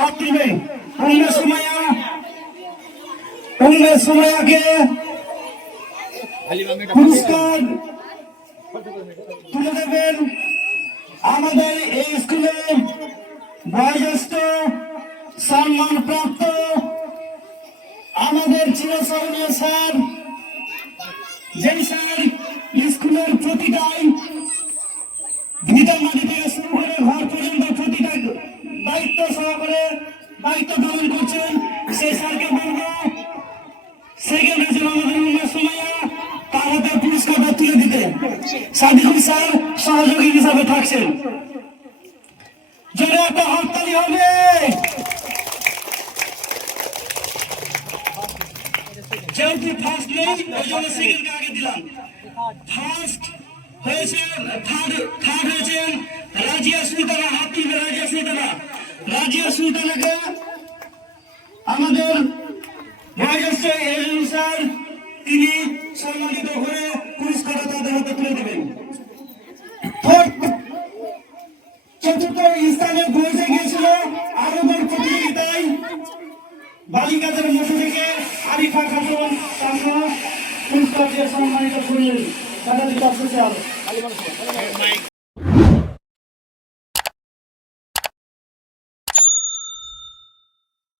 হাত তুলবে সুমাইয়াকে পুরস্কার তুলে দেবেন আমাদের এই স্কুলের বয়োজ্যেষ্ঠ সম্মানপ্রাপ্ত আমাদের চিরস্মরণীয় স্যার, যে স্যার স্কুলের প্রতিটাই ভিটা মাটি থেকে শুরু করে ঘর পর্যন্ত প্রতিটা দায়িত্ব সহকারে দায়িত্ব পালন করছেন, সেই স্যারকে বলবো সেকেন্ড হয়েছেন আমাদের উম্মে সুমাইয়া, তার হাতে পুরস্কারটা তুলে দিতে সাদিকুল স্যার সহযোগী হিসাবে থাকছেন। জোরে একটা হাততালি হবে। যেহেতু ফার্স্ট নেই ওই জন্য সেকেন্ডকে আগে দিলাম। ফার্স্ট হয়েছেন থার্ড হয়েছেন রাজিয়া সুলতানা। হাত তুলবে রাজিয়া সুলতানা। রাজিয়া সুলতানাকে আমাদের বয়োজ্যেষ্ঠ এজেন্ট স্যার তিনি সম্মানিত করে পুরস্কারটা তাদের হাতে তুলে দেবেন। চতুর্থ স্থানে পৌঁছে গিয়েছিল আরোগ্য প্রতিযোগিতায় বালিকাদের মধ্যে থেকে আরিফা খাতুন, তাকে পুরস্কার দিয়ে সম্মানিত করলেন।